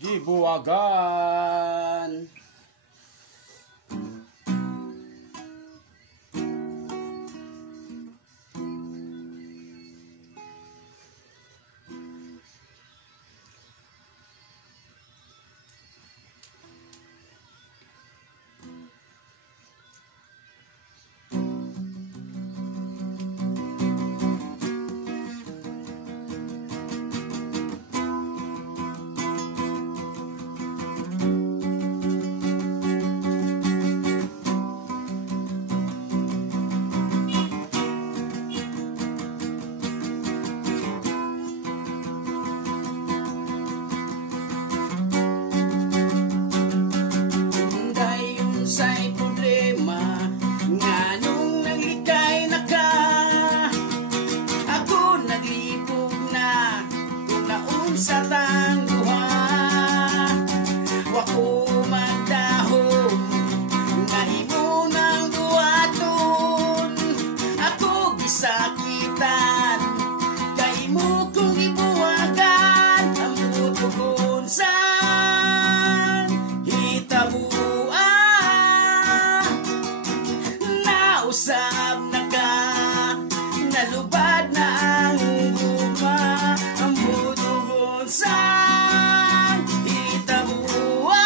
Gibuwagan. Say problema nga nung naglikay na ka, ako naglibog na kung naun sa tangguha. Wako magdahom nga imo nang buhaton, ako gisakitan kay mo kung ibuwagan ang butugon sa hitabo. Usab na ka, nalubad na ang guma, ang budugon sa itabuwa.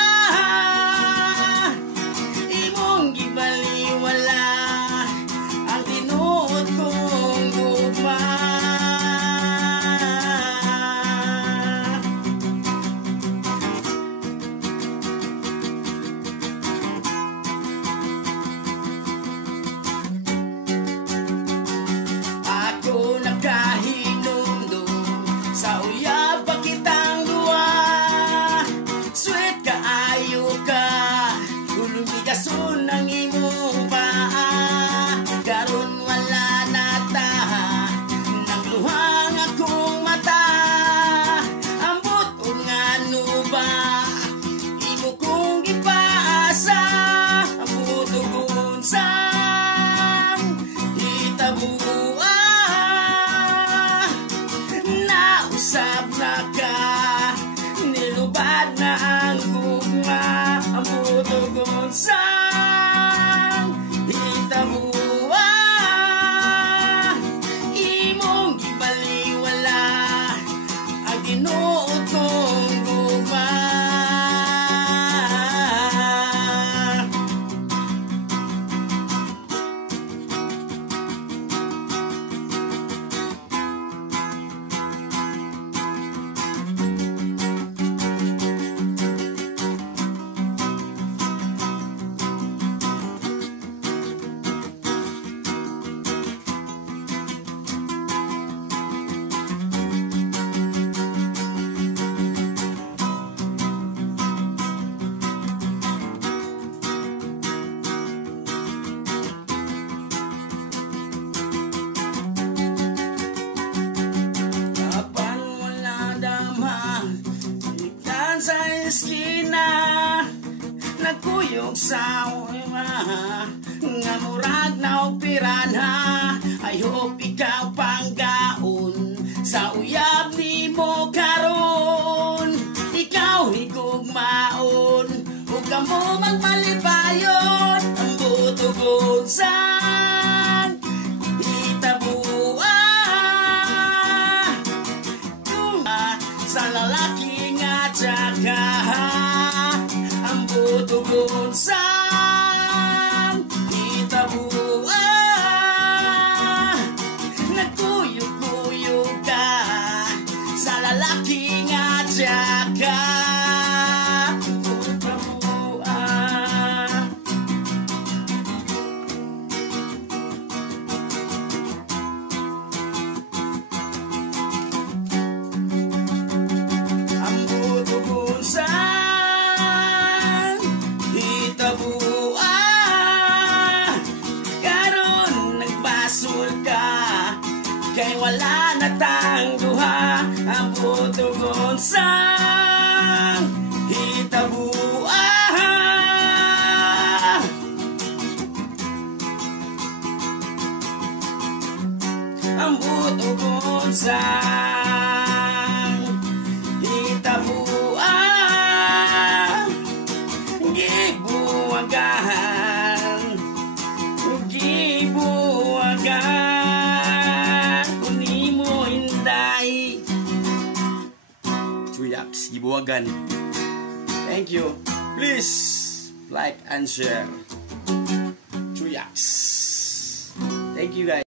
Imong gibaliwala ang tinuod kong guma. Sa uyab pa kitang duwa, sweet kaayo ka, ulumigason ang imong paa. Karon wala na ta, nang luhang akong mata. Ambot o nga no ba, imo kong ipaasa, ang butugon sa hitabuan. Usab na ka, nilubad na ang gugma, ang butugon sa hitabuwa. Imong gibaliwala ang tinuod kong gugma. Sa eskina, nagkuyog sa uwa, nga murag na og piranha. I hope ikaw panggaon sa uyab ni mo karon. Ikaw higugmaon, ug kamo magmalipayon, ang butugon sa hitabuwa. Sa lalaki nga tsaka, ang butugon sa hitabuwa. Nagkuyog-kuyog ka, sa lalaki nga tsaka, hitabuwa. Kay wala na tang duha, ang butugon sa hitabuwa. Ang butugon sa hitabuwa. Chuyaks, gibuwagan. Thank you. Please like and share. Chuyaks. Thank you guys.